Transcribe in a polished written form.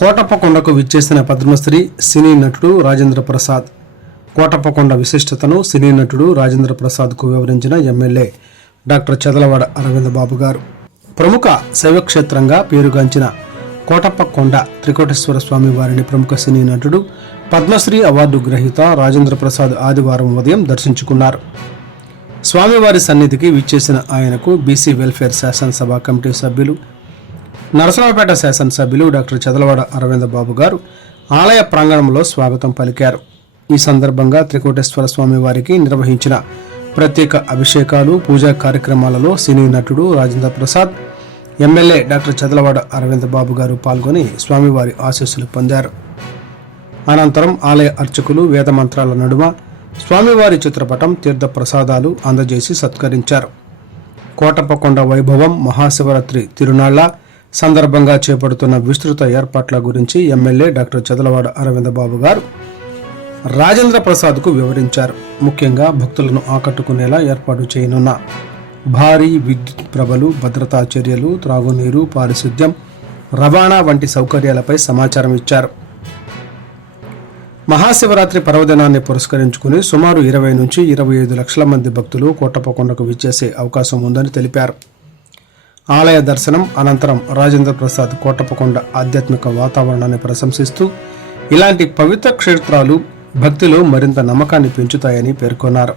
కోటప్పకొండకు విచ్చేసిన పద్మశ్రీ సినీ నటుడు రాజేంద్ర ప్రసాద్. కోటప్పకొండ విశిష్టతను సినీ నటుడు రాజేంద్ర ప్రసాద్కు వివరించిన ఎమ్మెల్యే డాక్టర్ చదలవాడ అరవింద్ బాబు గారు. ప్రముఖ శైవక్షేత్రంగా పేరుగాంచిన కోటప్పకొండ త్రికోటేశ్వర స్వామి వారిని ప్రముఖ సినీ నటుడు పద్మశ్రీ అవార్డు గ్రహీత రాజేంద్ర ప్రసాద్ ఆదివారం ఉదయం దర్శించుకున్నారు. స్వామివారి సన్నిధికి విచ్చేసిన ఆయనకు బీసీ వెల్ఫేర్ శాసనసభ కమిటీ సభ్యులు, నరసరావుపేట శాసనసభ్యులు డాక్టర్ చదలవాడ అరవింద్ బాబు గారు ఆలయ ప్రాంగణంలో స్వాగతం పలికారు. ఈ సందర్భంగా త్రికోటేశ్వర స్వామి వారికి నిర్వహించిన ప్రత్యేక అభిషేకాలు, పూజా కార్యక్రమాలలో సినీ నటుడు రాజేంద్ర ప్రసాద్, ఎమ్మెల్యే డాక్టర్ చదలవాడ అరవింద్ బాబు గారు పాల్గొని స్వామివారి ఆశీస్సులు పొందారు. అనంతరం ఆలయ అర్చకులు వేద మంత్రాల నడుమ స్వామివారి చిత్రపటం, తీర్థ ప్రసాదాలు అందజేసి సత్కరించారు. కోటప్పకొండ వైభవం, మహాశివరాత్రి తిరునాళ్ల సందర్భంగా చేపడుతున్న విస్తృత ఏర్పాట్ల గురించి ఎమ్మెల్యే డాక్టర్ చదలవాడ అరవింద్ బాబు గారు రాజేంద్ర ప్రసాద్కు వివరించారు. ముఖ్యంగా భక్తులను ఆకట్టుకునేలా ఏర్పాటు చేయనున్న భారీ విద్యుత్ ప్రభలు, భద్రతా చర్యలు, త్రాగునీరు, పారిశుద్ధ్యం, రవాణా వంటి సౌకర్యాలపై సమాచారం ఇచ్చారు. మహాశివరాత్రి పర్వదినాన్ని పురస్కరించుకుని సుమారు 20 నుంచి 25 లక్షల మంది భక్తులు కోటప్పకొండకు విచ్చేసే అవకాశం ఉందని తెలిపారు. ఆలయ దర్శనం అనంతరం రాజేంద్ర ప్రసాద్ కోటప్పకొండ ఆధ్యాత్మిక వాతావరణాన్ని ప్రశంసిస్తూ ఇలాంటి పవిత్ర క్షేత్రాలు భక్తిలో మరింత నమ్మకాన్ని పెంచుతాయని పేర్కొన్నారు.